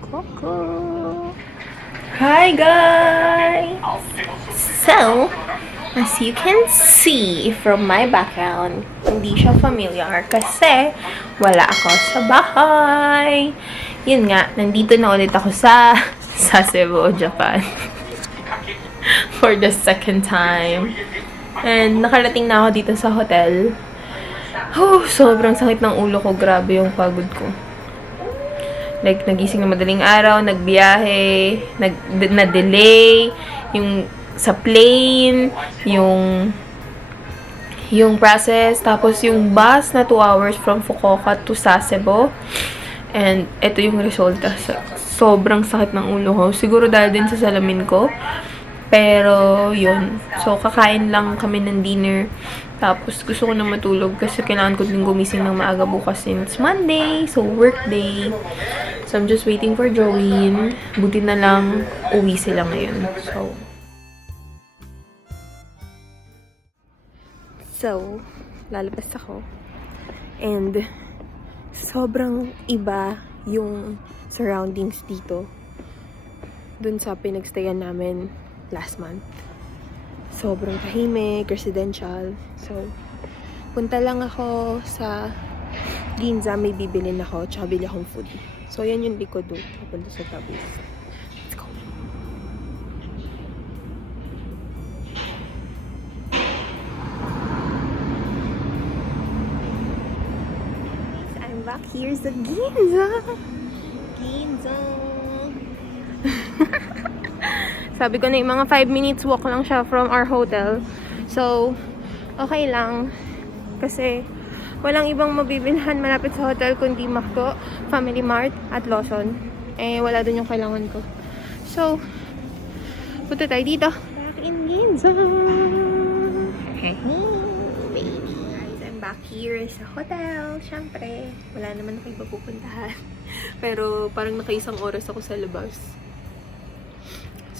Coco. Hi guys! So, as you can see from my background, hindi siya familiar kasi wala ako sa bahay. Yun nga, nandito na ulit ako sa Sasebo, Japan. For the second time. And nakarating na ako dito sa hotel. Sobrang sakit ng ulo ko. Grabe yung pagod ko. Like, nagising na madaling araw, nagbiyahe, na-delay, yung sa plane, yung process, tapos yung bus na 2 hours from Fukuoka to Sasebo. And ito yung resulta. Sobrang sakit ng ulo ko. Siguro dahil din sa salamin ko. Pero, yun. So, kakain lang kami ng dinner. Tapos, gusto ko na matulog kasi kailangan ko din gumising ng maaga bukas since Monday. So, work day. So, I'm just waiting for Joey. Buti na lang, uwi sila ngayon. So, lalabas ako. And, sobrang iba yung surroundings dito. Dun sa pinagstayan namin last month. Sobrang tahimik, residential. So, punta lang ako sa Ginza, may bibilin ako, tsaka bili akong food. So, yan yung likod doon. Punta sa tabi. Let's go. I'm back here sa Ginza. Ginza. Sabi ko na yung mga 5 minutes walk lang siya from our hotel. So, okay lang. Kasi, walang ibang mabibilhan malapit sa hotel kundi Makto, Family Mart, at Lawson. Eh, wala dun yung kailangan ko. So, punta tayo dito. Back in Ginza. Hey, baby. Guys, I'm back here sa hotel. Siyempre, wala naman ako iba pupuntahan. Pero, parang nakaisang oras ako sa labas.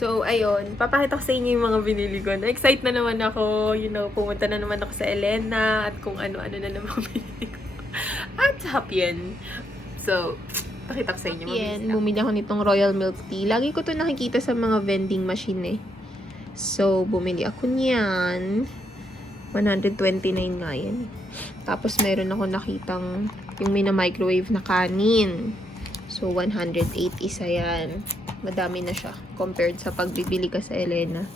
So, ayun. Papakita ko sa inyo yung mga binili ko. Na-excite na naman ako. You know, pumunta na naman ako sa Elena at kung ano-ano na naman binili ko. At happy yan. So, pakita ko sa inyo. Yan, bumili ako nitong Royal Milk Tea. Lagi ko to nakikita sa mga vending machine eh. So, bumili ako niyan. 129 nga yan. Tapos, meron ako nakitang yung mina-microwave na kanin. So, 108 isa yan. Madami na siya compared sa pagbibili ka sa Elena.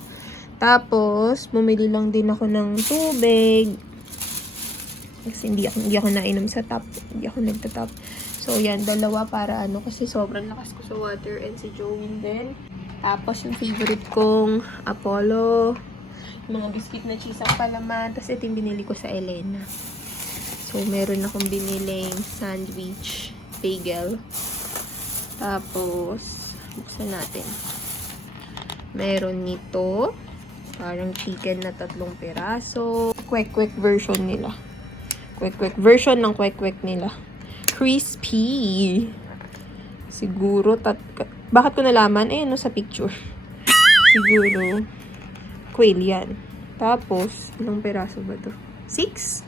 Tapos, bumili lang din ako ng tubig. Kasi hindi ako nainom sa tap. Hindi ako nagtatap. So, yan. Dalawa para kasi sobrang lakas ko sa water and si Joey din. Tapos, yung favorite kong Apollo. Mga biscuit na cheese ang palaman. Tapos, ito yung binili ko sa Elena. So, meron akong biniling sandwich bagel. Tapos, buksan natin. Meron nito. Parang chicken na 3 piraso. Kwek-kwek version nila. Kwek-kwek version ng kwek-kwek nila. Crispy. Siguro, bakit ko nalaman? Ayan no, sa picture. Siguro, quail yan. Tapos, ilang piraso ba to? 6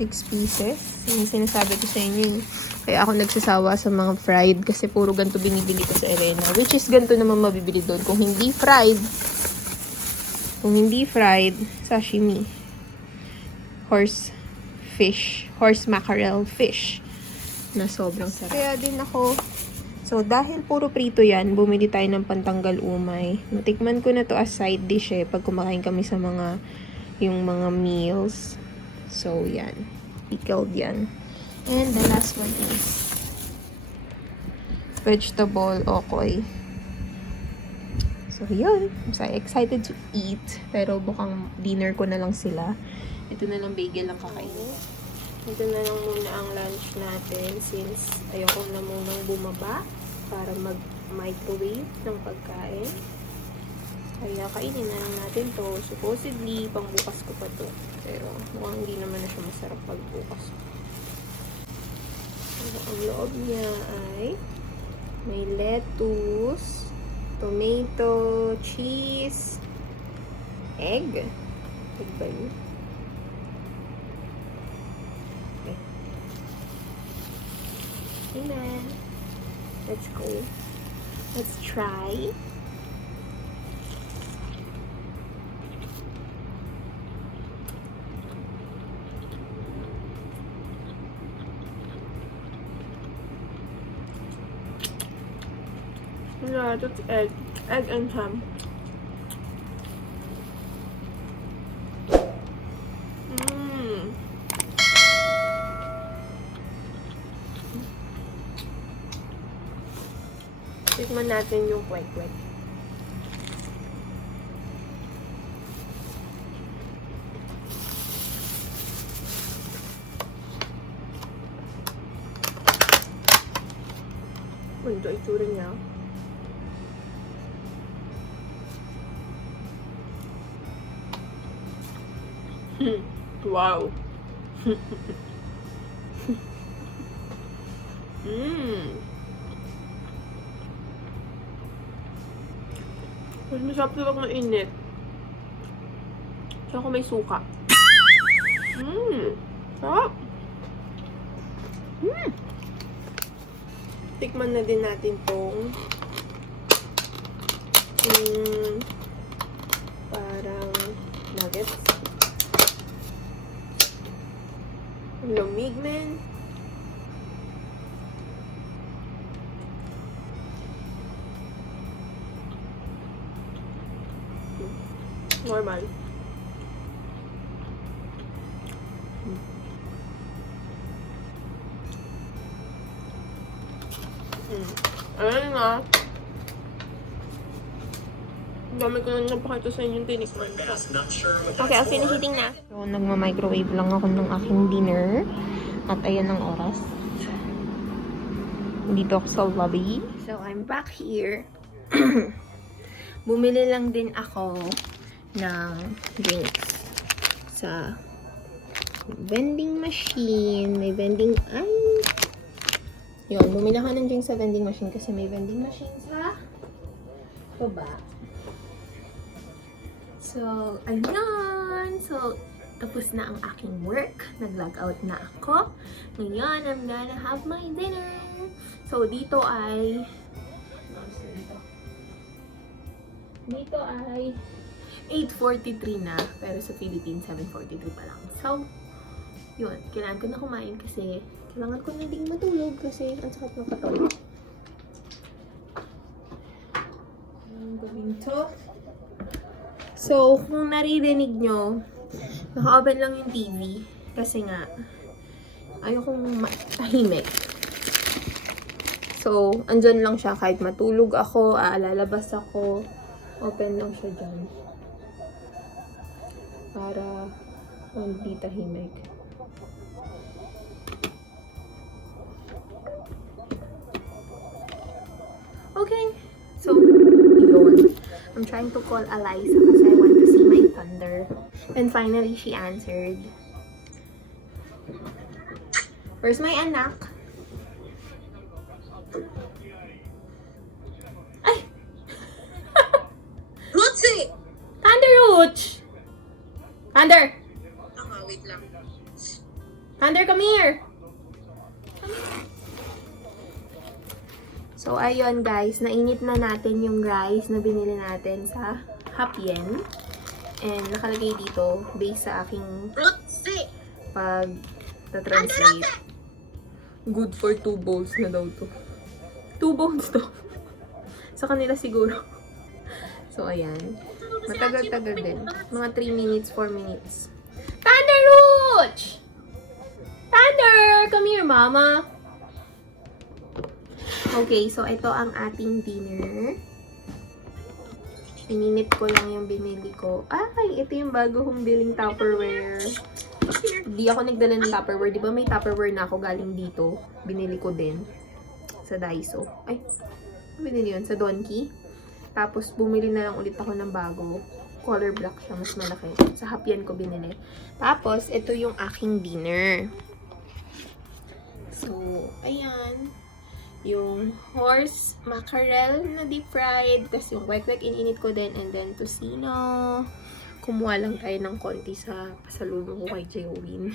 pieces. Yung sinasabi ko sa inyo. Kaya ako nagsasawa sa mga fried kasi puro ganito binibili ko sa Elena. Which is ganito naman mabibili doon. Kung hindi fried, sashimi. Horse mackerel fish. Na sobrang sarap. Kaya din ako, so dahil puro prito yan, bumili tayo ng pantanggal umay. Natikman ko na to as side dish pag kumakain kami sa yung mga meals. So, yan. Pickled yan. And the last one is vegetable okoy. So, yun. I'm so excited to eat. Pero bukang dinner ko na lang sila. Ito na lang bagel lang kakainin. Ito na lang muna ang lunch natin since ayoko na munang bumaba para mag-microwave ng pagkain. Kaya kainin na lang natin to. Supposedly, pang bukas ko pa to. Pero mukhang hindi naman na siya masarap pag bukas. Ang loob niya ay may lettuce, tomato, cheese, egg. Egg ba yun? Okay. Amen. Let's go. Let's try. Yeah, that's egg. Egg and ham. Tikman natin yung kwek-kwek. Ito itsura niya. Wow. Mas masarap na pag mainit. Tsaka may suka. Sarap. Tikman na din natin tong parang nuggets. Lumig, man. Normal. Ayan nga. Ang dami ko na napakita sa inyong tinikman. Okay, I'll finish eating na. So, nagma-microwave lang ako ng aking dinner. At ayan ang oras. Dito ako sa lobby. So, I'm back here. Bumili lang din ako ng drinks sa vending machine. May vending... Ay! Yun, bumili ako ng drinks sa vending machine kasi may vending machine sa baba. So, ayun! So, tapos na ang aking work. Nag-log out na ako. Ngayon, I'm gonna have my dinner. So, dito ay... Dito ay 8:43 na, pero sa Philippines 7:43 pa lang. So, yun, kailangan ko na kumain kasi kailangan ko na ding matulog kasi ang sakit ng katawan. Ang gawin to. So, kung naririnig nyo, naka-open lang yung TV kasi nga ayokong tahimik. So, andyan lang siya kahit matulog ako, lalabas ako. Open lang siya dyan. Para hindi tahimik. Okay. So, yun. I'm trying to call Eliza kasi I want to see my thunder. And finally, she answered. Where's my anak? Thunder! Wait lang. Thunder, come here! So, ayun guys. Nainit na natin yung rice na binili natin sa Hapyen. And nakalagay dito, based sa aking pag-translate. Good for 2 bowls na daw to. 2 bowls to. Sa kanila siguro. So, ayan. Matagal-tagal din. Mga 3 minutes, 4 minutes. Thunder Roach! Thunder! Come here, mama! Okay, so ito ang ating dinner. Pininit ko lang yung binili ko. Ay, ito yung bago kong biling Tupperware. Di ako nagdala ng Tupperware. Di ba may Tupperware na ako galing dito? Binili ko din. Sa Daiso. Ay, binili yun? Sa Donkey. Tapos, bumili na lang ulit ako ng bago. Color black siya, mas malaki. Sa Hapyen ko binili. Tapos, ito yung aking dinner. So, ayan. Yung horse mackerel na deep fried. Tapos, yung kwek-kwek ininit ko din. And then, tocino. Kumuha lang tayo ng konti sa pasalubong ko kay Jewin.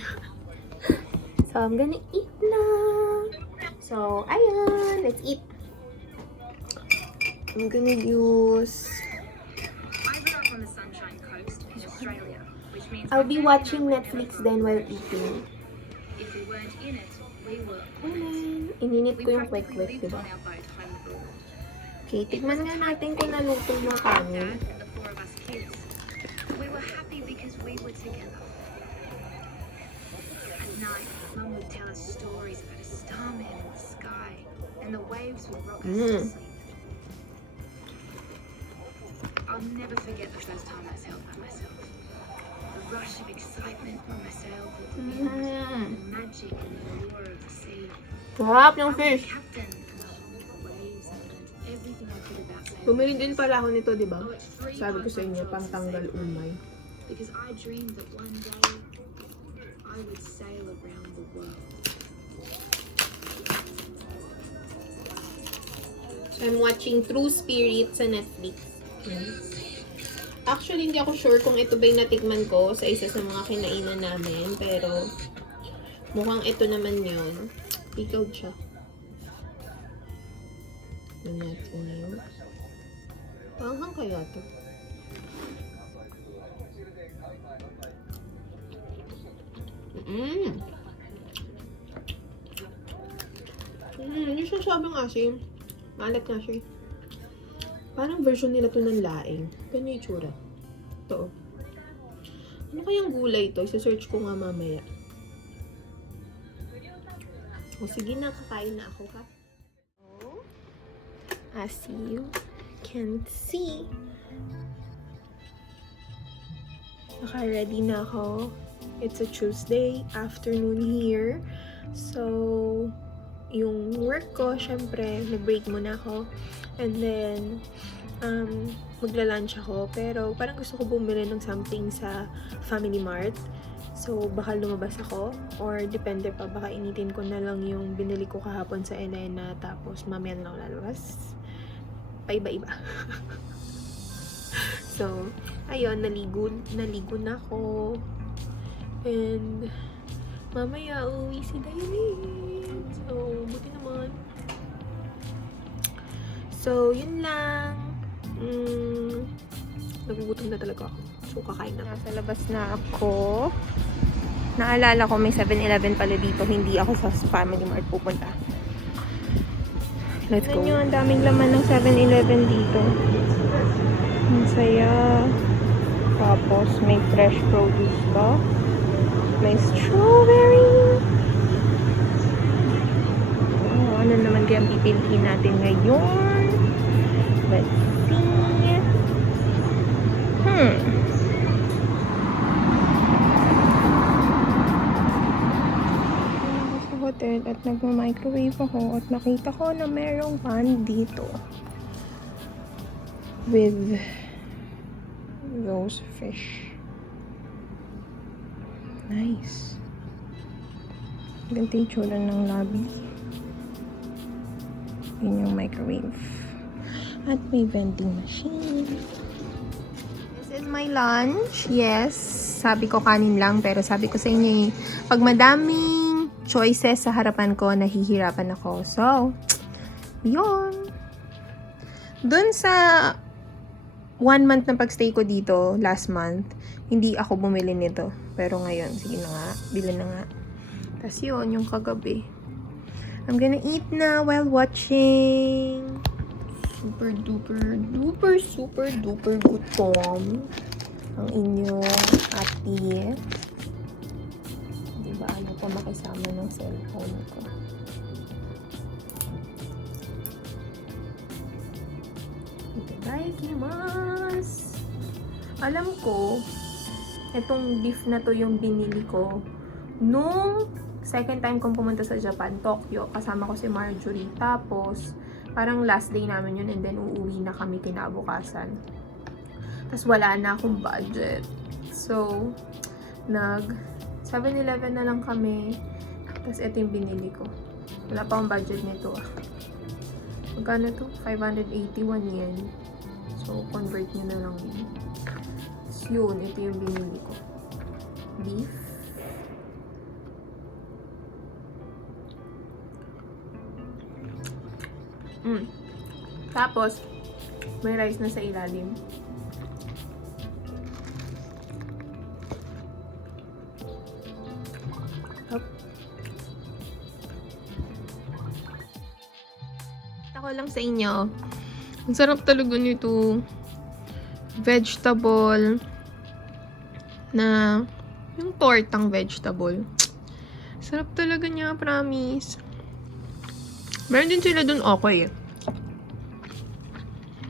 So, I'm gonna eat na. So, ayan. Let's eat. I'm gonna use... I grew up on the Sunshine Coast in Australia, which means I'll be watching Netflix then while eating. if we weren't in it, we were Ayan. Ininit we ko yung practically kwek-kwek, lived diba? on our boat home abroad. Okay, tikman nga natin kung naluto yung kanin. Dad and the four of us kids. We were happy because we were together. At night, Mum would tell us stories about a starman in the sky, and the waves would rock us to sleep. I'll never forget the first time I sailed by myself. The rush of excitement when I sailed with the wind, the magic and the allure of the sea. Sarap I yung was fish. the captain and the whole of the waves and learned everything I could about sailing. Bumili din pala ako nito, diba? Oh, it's three Sabi ko sa inyo, part-time pang jobs to tanggal save umay. because I dreamed that one day I would sail around the world. So, I'm watching True Spirit sa Netflix. Actually, hindi ako sure kung ito ba yung natikman ko sa isa sa mga kinainan namin. Pero, mukhang ito naman yun. Pickled siya. Yun natin yun. Panghang kaya to? Hindi siya sabang asim. Malat nga siya. Parang version nila to ng laing. Ganyan yung itsura. Ito. Ano kayang gulay to? Isa-search ko nga mamaya. O sige na, kakain na ako ha. So, as you can see, naka-ready na ako. It's a Tuesday afternoon here. So, yung work ko, syempre, nag-break muna ako. And then, magla-lunch ako. Pero, parang gusto ko bumili ng something sa Family Mart. So, baka lumabas ako. Or, depende pa, baka initin ko na lang yung binili ko kahapon sa Elena. Tapos, mamaya na lang lalabas. Paiba-iba. So, ayun, naligo na ako. And, mamaya, uwi si Dailin. So, buti naman. So, yun lang. Nagugutom na talaga ako. So, kakain na. Nasa labas na ako. Naalala ko may 7-Eleven pala dito. Hindi ako sa Family Mart pupunta. Let's go. Ang daming laman ng 7-Eleven dito. Ang saya. Tapos, may fresh produce pa. May strawberry. Oh, ano naman kaya pipiliin natin ngayon? Let's see. Sa hotel at nagma-microwave ako at nakita ko na merong pan dito with those fish. Nice. Ganito yung tsura ng lobby. Yun yung microwave. At may vending machine. This is my lunch. Yes. Sabi ko kanin lang, pero sabi ko sa inyo pag madaming choices sa harapan ko, nahihirapan ako. So, yun. Dun sa 1 month na pagstay ko dito, last month, hindi ako bumili nito. Pero ngayon, sige na nga, bilhin na nga. Tapos yun, yung kagabi. I'm gonna eat na while watching. Super duper gutom ang inyong ate. Diba, ano pa makisama ng cellphone ko. Itadakimasu! Alam ko, itong beef na to yung binili ko nung second time kong pumunta sa Japan, Tokyo. Kasama ko si Marjorie. Tapos, parang last day namin yun and then uuwi na kami kinabukasan. Tapos wala na akong budget. So, nag 7-Eleven na lang kami. Tapos ito yung binili ko. Wala pa akong budget nito. Magkano to? 581 yen. So, convert nyo na lang yun. So, yun. Ito yung binili ko. Beef. Tapos, May rice na sa ilalim. Up. Ako lang sa inyo. Ang sarap talaga nito. Vegetable na yung tortang vegetable. Sarap talaga niya, promise. Meron din sila dun okay.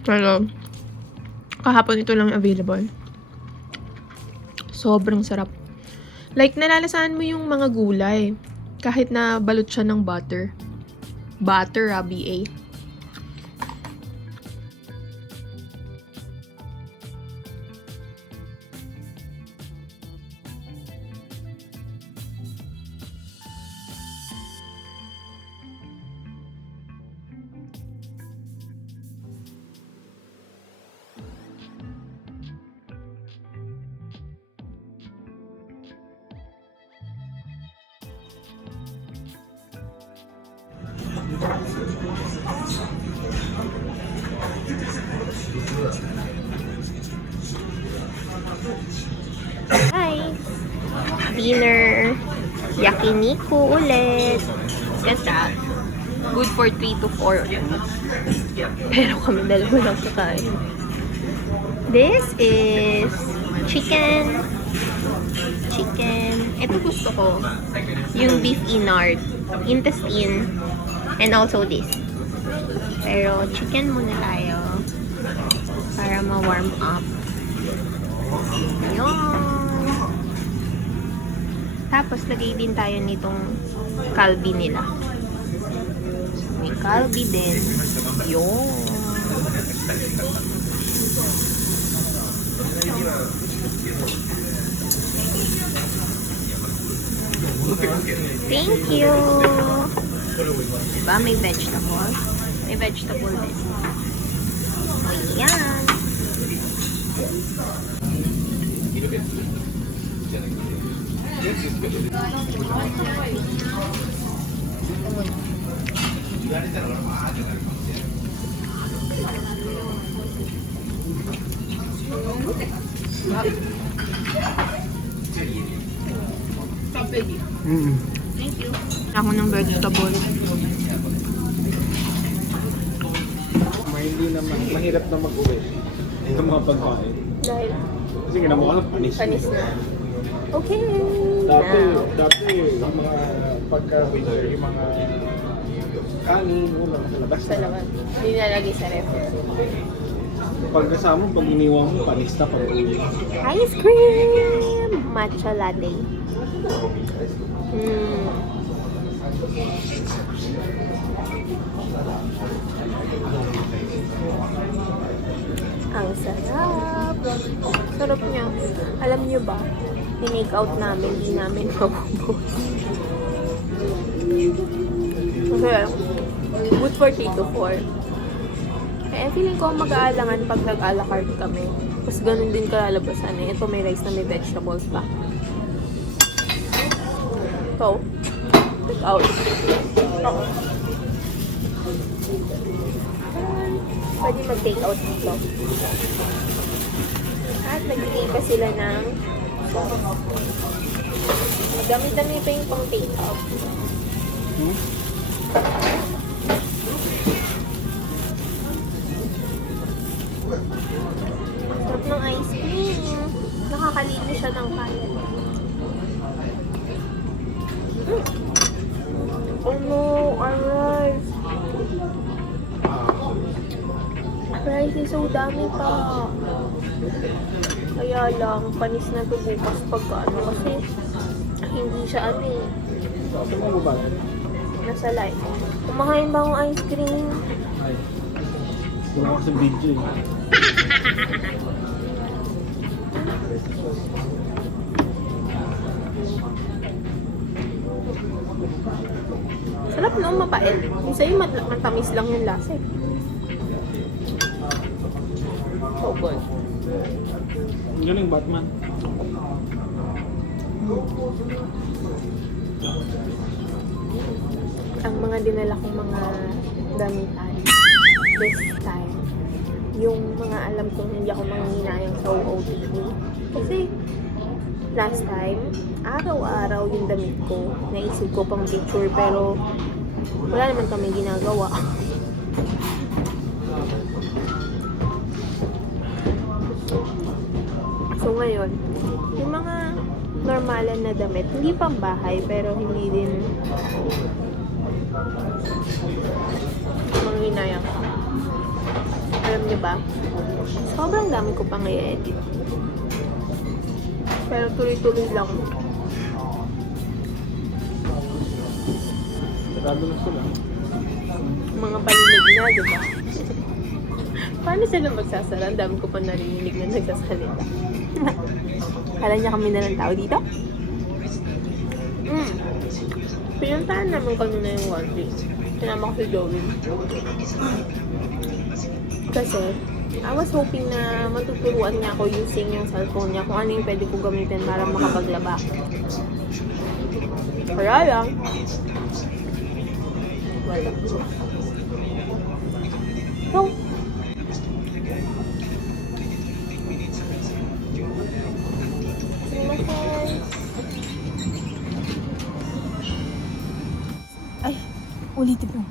Pero, kahapon ito lang available. Sobrang sarap. Like, nalalasahan mo yung mga gulay. Kahit na balot siya ng butter. Butter, B.A. Hi! Dinner! Yakiniku ulit! Ganda! Good for 3 to 4. Pero kami dalawa lang kakain. This is chicken. Ito gusto ko. Yung beef inard. Intestine. And also this. Pero chicken muna tayo. Para ma-warm up. Yun. Tapos, lagay din tayo nitong kalbi nila. May kalbi din. Yun. Thank you. Diba? May vegetable. May vegetable din. Ayan. Thank you. Ako ng vegetable. Hindi naman, mahirap na mag-uwi ng mga pagkain. Dahil Kasi ginawa ko panis. panis na. Okay. Dati, Now. yung mga pagka-winter, yung mga kanin, wala sa labas. Sa labas. Hindi nalagay sa ref. Pagkasama, pag iniwan mo, panis na pag-uwi. Ice cream! Matcha latte. Ang sarap. Sarap niya. Alam niyo ba, tinake out namin, di namin mabubos. Okay. Good for 3 to 4. Eh, feeling ko mag-aalangan pag nag-a la carte kami. Tapos ganun din kalalabasan eh. Ito may rice na may vegetables pa. So, take out. Pwede mag-take out dito. At nagbigay pa sila ng sauce. Dami-dami pa yung pang take out. Sarap ng ice cream. Nakakalinis siya ng kalat. Oh no, our rice. Rice is so dami pa. Kaya lang, panis na to bukas pagka ano kasi hindi siya ano eh. Saan mo ba? Nasa live. Kumakain ba akong ice cream? Ay, wala ko sa video eh. Sarap no, mapait. Yung sa'yo matamis lang yung lasa eh. So good. Ang galing Batman. Ang mga dinala kong mga gamitan this time yung mga alam kong hindi ako manghihinayang sa OOTD. Kasi last time, araw-araw yung damit ko. Naisip ko pang picture pero wala naman kami ginagawa. So ngayon, yung mga normalan na damit, hindi pang bahay pero hindi din manghinayang. Alam niyo ba? Sobrang dami ko pang i-edit. Pero tuloy-tuloy lang. Sarado na sila. Mga palinig na, di ba? Paano sila magsasara? Ang dami ko pa narinig na nagsasalita. Kala niya kami na ng tao dito? Pinuntahan naman kanina yung laundry. Sinama ko si Joey. Kasi, I was hoping na matuturuan niya ako using yung cellphone niya kung ano yung pwede ko gamitin para makapaglaba. Kaya lang, wala. So, ay, ulitin mo.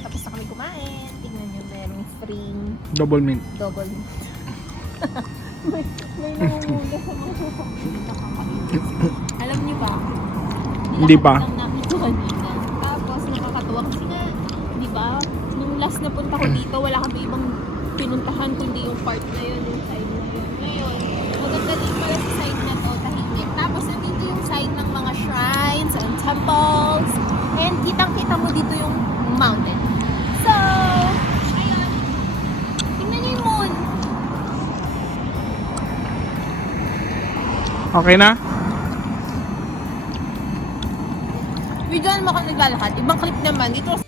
Tapos na kami kumain. Tingnan nyo, merong spring. Double mint. Double. may nangungula sa mga. Alam niyo ba? Hindi pa. Nilakad lang namin ito kanina. Tapos nakakatuwa kasi nga, di ba? Nung last na punta ko dito, wala kami ibang pinuntahan kundi yung part na yun, yung side na yun. Ngayon, maganda din pala sa side na to, tahimik. Tapos nandito yung side ng mga shrines and temples. And kitang-kita mo dito yung mountain. So, ayun. Tingnan niyo yung moon. Okay na? Videoan mo ako naglalakad. Ibang clip naman. Dito